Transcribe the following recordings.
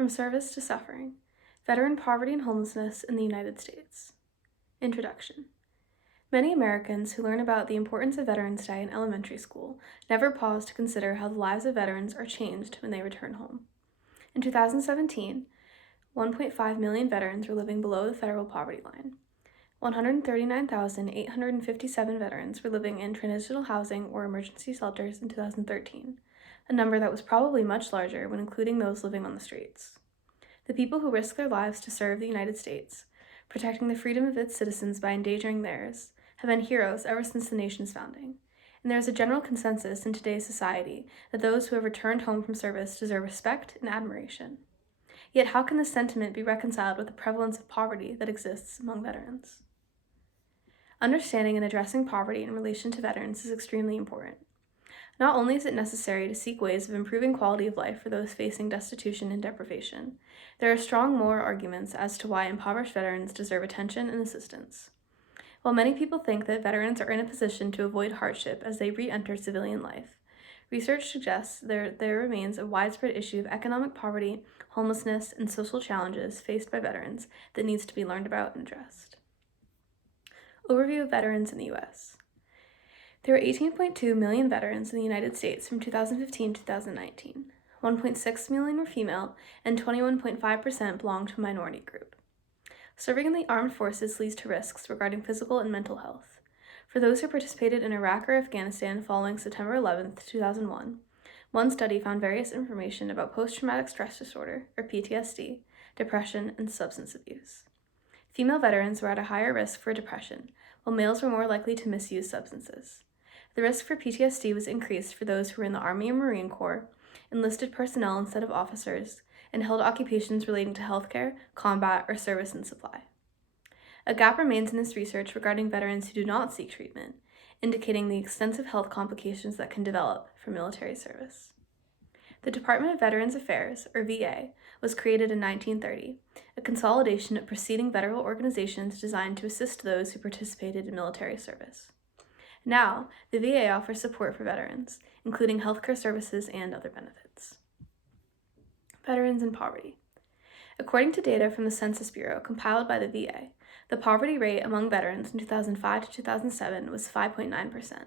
From Service to Suffering, Veteran Poverty and Homelessness in the United States. Introduction. Many Americans who learn about the importance of Veterans Day in elementary school never pause to consider how the lives of veterans are changed when they return home. In 2017, 1.5 million veterans were living below the federal poverty line. 139,857 veterans were living in transitional housing or emergency shelters in 2013, a number that was probably much larger when including those living on the streets. The people who risked their lives to serve the United States, protecting the freedom of its citizens by endangering theirs, have been heroes ever since the nation's founding, and there is a general consensus in today's society that those who have returned home from service deserve respect and admiration. Yet how can this sentiment be reconciled with the prevalence of poverty that exists among veterans? Understanding and addressing poverty in relation to veterans is extremely important. Not only is it necessary to seek ways of improving quality of life for those facing destitution and deprivation, there are strong moral arguments as to why impoverished veterans deserve attention and assistance. While many people think that veterans are in a position to avoid hardship as they re-enter civilian life, research suggests there remains a widespread issue of economic poverty, homelessness, and social challenges faced by veterans that needs to be learned about and addressed. Overview of veterans in the U.S. There were 18.2 million veterans in the United States from 2015 to 2019. 1.6 million were female, and 21.5% belonged to a minority group. Serving in the armed forces leads to risks regarding physical and mental health. For those who participated in Iraq or Afghanistan following September 11, 2001, one study found various information about post-traumatic stress disorder, or PTSD, depression, and substance abuse. Female veterans were at a higher risk for depression, while males were more likely to misuse substances. The risk for PTSD was increased for those who were in the Army and Marine Corps, enlisted personnel instead of officers, and held occupations relating to healthcare, combat, or service and supply. A gap remains in this research regarding veterans who do not seek treatment, indicating the extensive health complications that can develop from military service. The Department of Veterans Affairs, or VA, was created in 1930, a consolidation of preceding federal organizations designed to assist those who participated in military service. Now, the VA offers support for veterans, including healthcare services and other benefits. Veterans in poverty. According to data from the Census Bureau compiled by the VA, the poverty rate among veterans in 2005 to 2007 was 5.9%.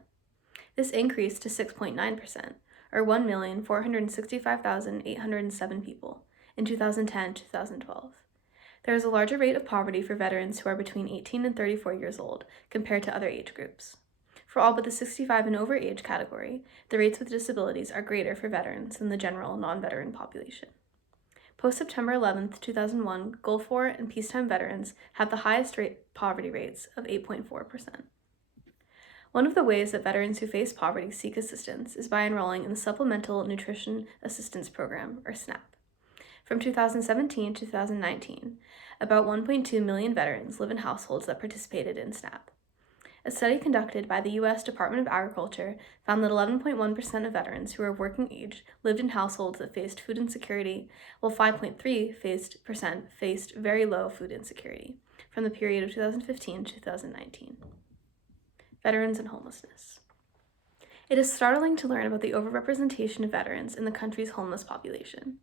This increased to 6.9%, or 1,465,807 people, in 2010 to 2012. There is a larger rate of poverty for veterans who are between 18 and 34 years old compared to other age groups. For all but the 65 and over age category, the rates with disabilities are greater for veterans than the general non-veteran population. Post-September 11, 2001, Gulf War and peacetime veterans have the highest poverty rates of 8.4%. One of the ways that veterans who face poverty seek assistance is by enrolling in the Supplemental Nutrition Assistance Program, or SNAP. From 2017 to 2019, about 1.2 million veterans live in households that participated in SNAP. A study conducted by the U.S. Department of Agriculture found that 11.1% of veterans who were of working age lived in households that faced food insecurity, while 5.3% faced very low food insecurity from the period of 2015 to 2019. Veterans and homelessness. It is startling to learn about the overrepresentation of veterans in the country's homeless population.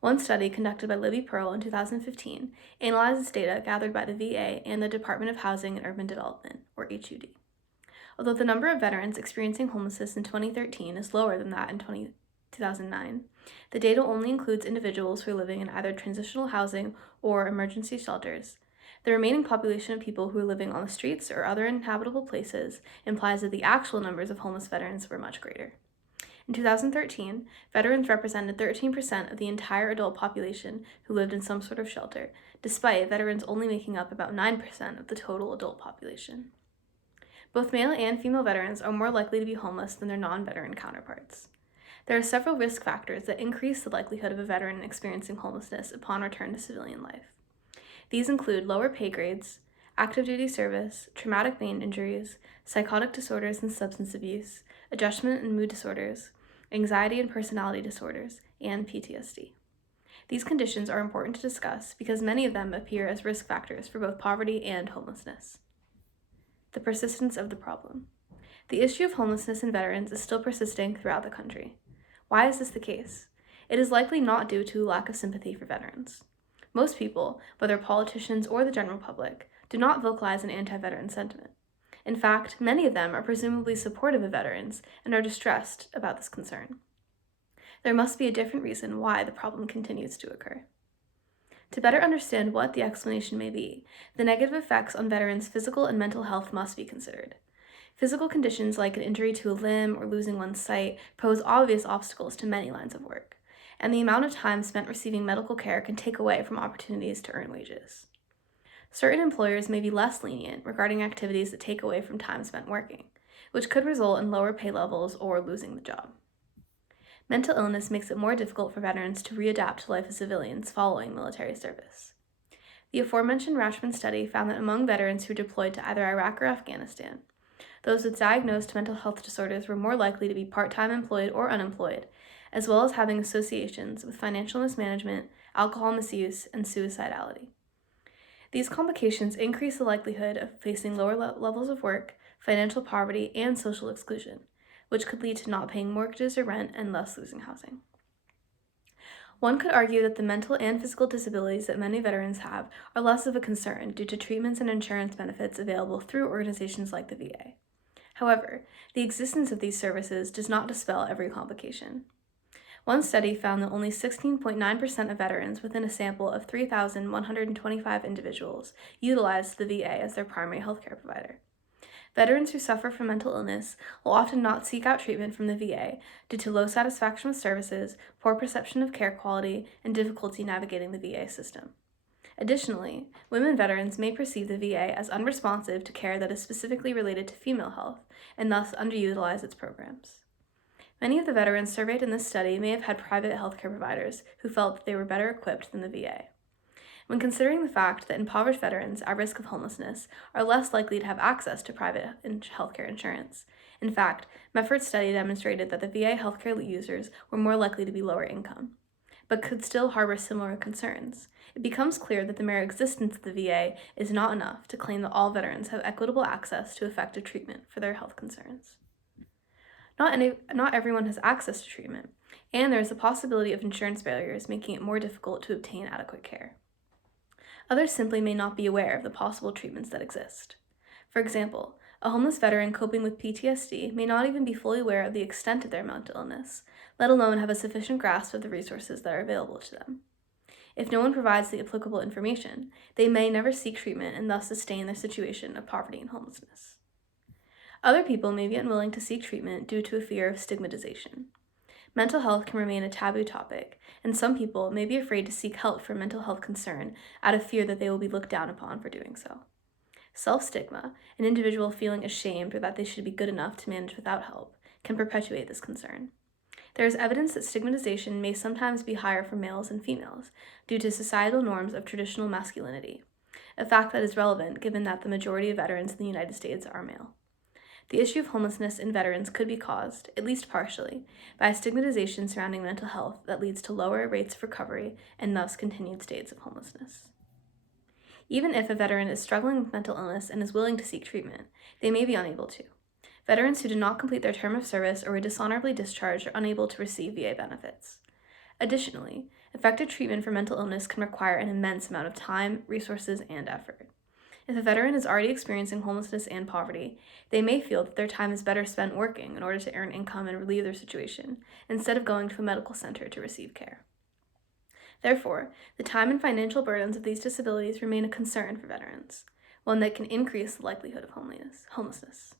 One study conducted by Libby Pearl in 2015 analyzes data gathered by the VA and the Department of Housing and Urban Development, or HUD. Although the number of veterans experiencing homelessness in 2013 is lower than that in 2009, the data only includes individuals who are living in either transitional housing or emergency shelters. The remaining population of people who are living on the streets or other inhabitable places implies that the actual numbers of homeless veterans were much greater. In 2013, veterans represented 13% of the entire adult population who lived in some sort of shelter, despite veterans only making up about 9% of the total adult population. Both male and female veterans are more likely to be homeless than their non-veteran counterparts. There are several risk factors that increase the likelihood of a veteran experiencing homelessness upon return to civilian life. These include lower pay grades, active duty service, traumatic brain injuries, psychotic disorders and substance abuse, adjustment and mood disorders, anxiety and personality disorders, and PTSD. These conditions are important to discuss because many of them appear as risk factors for both poverty and homelessness. The persistence of the problem. The issue of homelessness in veterans is still persisting throughout the country. Why is this the case? it is likely not due to a lack of sympathy for veterans. Most people, whether politicians or the general public, do not vocalize an anti-veteran sentiment. In fact, many of them are presumably supportive of veterans and are distressed about this concern. There must be a different reason why the problem continues to occur. To better understand what the explanation may be, the negative effects on veterans' physical and mental health must be considered. Physical conditions like an injury to a limb or losing one's sight pose obvious obstacles to many lines of work, and the amount of time spent receiving medical care can take away from opportunities to earn wages. Certain employers may be less lenient regarding activities that take away from time spent working, which could result in lower pay levels or losing the job. Mental illness makes it more difficult for veterans to readapt to life as civilians following military service. The aforementioned Rashman study found that among veterans who were deployed to either Iraq or Afghanistan, those with diagnosed mental health disorders were more likely to be part-time employed or unemployed, as well as having associations with financial mismanagement, alcohol misuse, and suicidality. These complications increase the likelihood of facing lower levels of work, financial poverty, and social exclusion, which could lead to not paying mortgages or rent and thus losing housing. One could argue that the mental and physical disabilities that many veterans have are less of a concern due to treatments and insurance benefits available through organizations like the VA. However, the existence of these services does not dispel every complication. One study found that only 16.9% of veterans within a sample of 3,125 individuals utilized the VA as their primary healthcare provider. Veterans who suffer from mental illness will often not seek out treatment from the VA due to low satisfaction with services, poor perception of care quality, and difficulty navigating the VA system. Additionally, women veterans may perceive the VA as unresponsive to care that is specifically related to female health and thus underutilize its programs. Many of the veterans surveyed in this study may have had private healthcare providers who felt that they were better equipped than the VA. When considering the fact that impoverished veterans at risk of homelessness are less likely to have access to private healthcare insurance, in fact, Meffert's study demonstrated that the VA healthcare users were more likely to be lower income, but could still harbor similar concerns. It becomes clear that the mere existence of the VA is not enough to claim that all veterans have equitable access to effective treatment for their health concerns. Not everyone has access to treatment, and there is a possibility of insurance barriers making it more difficult to obtain adequate care. Others simply may not be aware of the possible treatments that exist. For example, a homeless veteran coping with PTSD may not even be fully aware of the extent of their mental illness, let alone have a sufficient grasp of the resources that are available to them. If no one provides the applicable information, they may never seek treatment and thus sustain their situation of poverty and homelessness. Other people may be unwilling to seek treatment due to a fear of stigmatization. Mental health can remain a taboo topic, and some people may be afraid to seek help for mental health concern out of fear that they will be looked down upon for doing so. Self-stigma, an individual feeling ashamed or that they should be good enough to manage without help, can perpetuate this concern. There is evidence that stigmatization may sometimes be higher for males and females due to societal norms of traditional masculinity, a fact that is relevant given that the majority of veterans in the United States are male. The issue of homelessness in veterans could be caused, at least partially, by a stigmatization surrounding mental health that leads to lower rates of recovery and thus continued states of homelessness. Even if a veteran is struggling with mental illness and is willing to seek treatment, they may be unable to. Veterans who did not complete their term of service or were dishonorably discharged are unable to receive VA benefits. Additionally, effective treatment for mental illness can require an immense amount of time, resources, and effort. If a veteran is already experiencing homelessness and poverty, they may feel that their time is better spent working in order to earn income and relieve their situation, instead of going to a medical center to receive care. Therefore, the time and financial burdens of these disabilities remain a concern for veterans, one that can increase the likelihood of homelessness.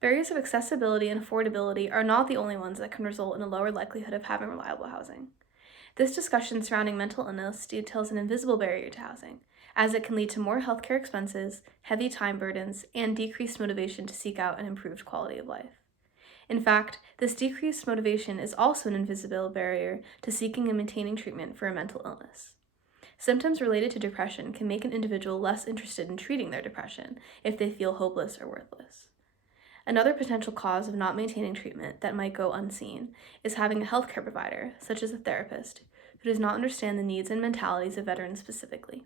Barriers of accessibility and affordability are not the only ones that can result in a lower likelihood of having reliable housing. This discussion surrounding mental illness details an invisible barrier to housing, as it can lead to more healthcare expenses, heavy time burdens, and decreased motivation to seek out an improved quality of life. In fact, this decreased motivation is also an invisible barrier to seeking and maintaining treatment for a mental illness. Symptoms related to depression can make an individual less interested in treating their depression if they feel hopeless or worthless. Another potential cause of not maintaining treatment that might go unseen is having a healthcare provider, such as a therapist, who does not understand the needs and mentalities of veterans specifically.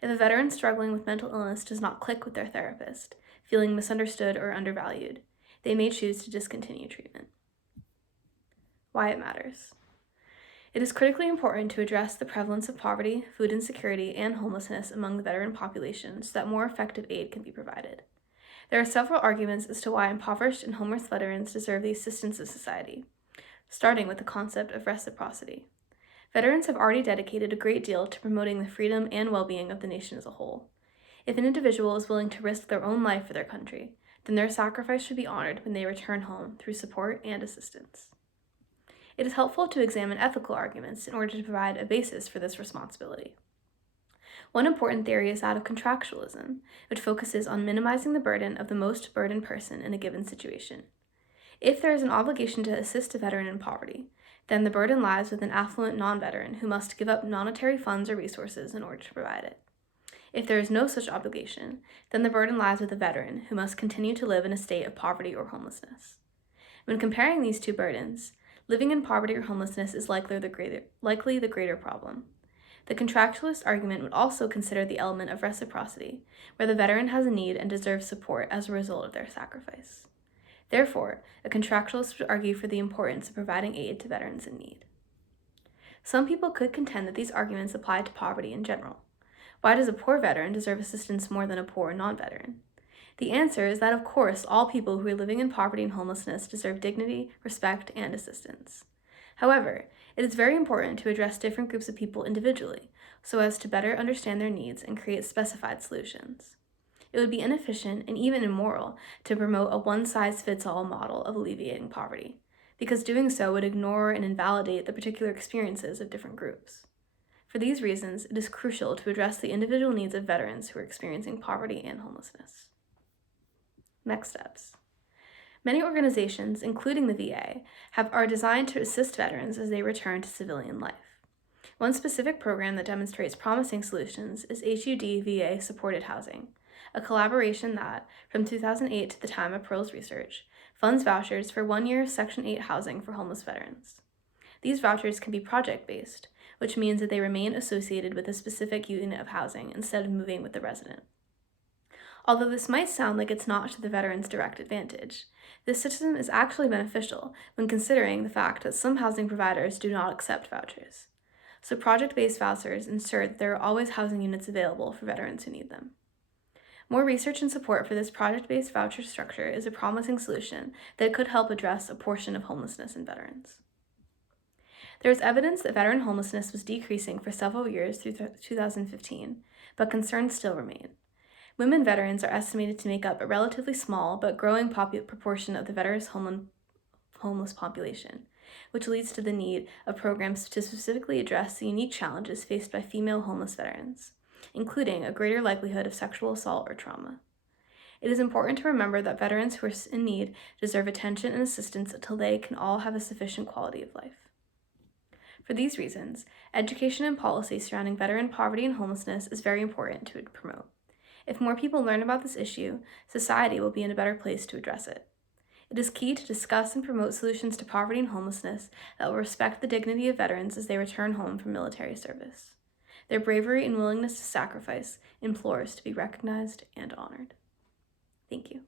If a veteran struggling with mental illness does not click with their therapist, feeling misunderstood or undervalued, they may choose to discontinue treatment. Why it matters. It is critically important to address the prevalence of poverty, food insecurity, and homelessness among the veteran population so that more effective aid can be provided. There are several arguments as to why impoverished and homeless veterans deserve the assistance of society, starting with the concept of reciprocity. Veterans have already dedicated a great deal to promoting the freedom and well-being of the nation as a whole. If an individual is willing to risk their own life for their country, then their sacrifice should be honored when they return home through support and assistance. It is helpful to examine ethical arguments in order to provide a basis for this responsibility. One important theory is that of contractualism, which focuses on minimizing the burden of the most burdened person in a given situation. If there is an obligation to assist a veteran in poverty, then the burden lies with an affluent non-veteran who must give up monetary funds or resources in order to provide it. If there is no such obligation, then the burden lies with the veteran who must continue to live in a state of poverty or homelessness. When comparing these two burdens, living in poverty or homelessness is likely the greater problem. The contractualist argument would also consider the element of reciprocity, where the veteran has a need and deserves support as a result of their sacrifice. Therefore, a contractualist would argue for the importance of providing aid to veterans in need. Some people could contend that these arguments apply to poverty in general. Why does a poor veteran deserve assistance more than a poor non-veteran? The answer is that, of course, all people who are living in poverty and homelessness deserve dignity, respect, and assistance. However, it is very important to address different groups of people individually so as to better understand their needs and create specified solutions. It would be inefficient and even immoral to promote a one-size-fits-all model of alleviating poverty, because doing so would ignore and invalidate the particular experiences of different groups. For these reasons, it is crucial to address the individual needs of veterans who are experiencing poverty and homelessness. Next steps. Many organizations, including the VA, are designed to assist veterans as they return to civilian life. One specific program that demonstrates promising solutions is HUD VA Supported Housing, a collaboration that, from 2008 to the time of Pearl's research, funds vouchers for 1 year of Section 8 housing for homeless veterans. These vouchers can be project-based, which means that they remain associated with a specific unit of housing instead of moving with the resident. Although this might sound like it's not to the veteran's direct advantage, this system is actually beneficial when considering the fact that some housing providers do not accept vouchers. So project-based vouchers ensure that there are always housing units available for veterans who need them. More research and support for this project-based voucher structure is a promising solution that could help address a portion of homelessness in veterans. There is evidence that veteran homelessness was decreasing for several years through 2015, but concerns still remain. Women veterans are estimated to make up a relatively small but growing proportion of the veterans' homeless population, which leads to the need of programs to specifically address the unique challenges faced by female homeless veterans, including a greater likelihood of sexual assault or trauma. It is important to remember that veterans who are in need deserve attention and assistance until they can all have a sufficient quality of life. For these reasons, education and policy surrounding veteran poverty and homelessness is very important to promote. If more people learn about this issue, society will be in a better place to address it. It is key to discuss and promote solutions to poverty and homelessness that will respect the dignity of veterans as they return home from military service. Their bravery and willingness to sacrifice implores to be recognized and honored. Thank you.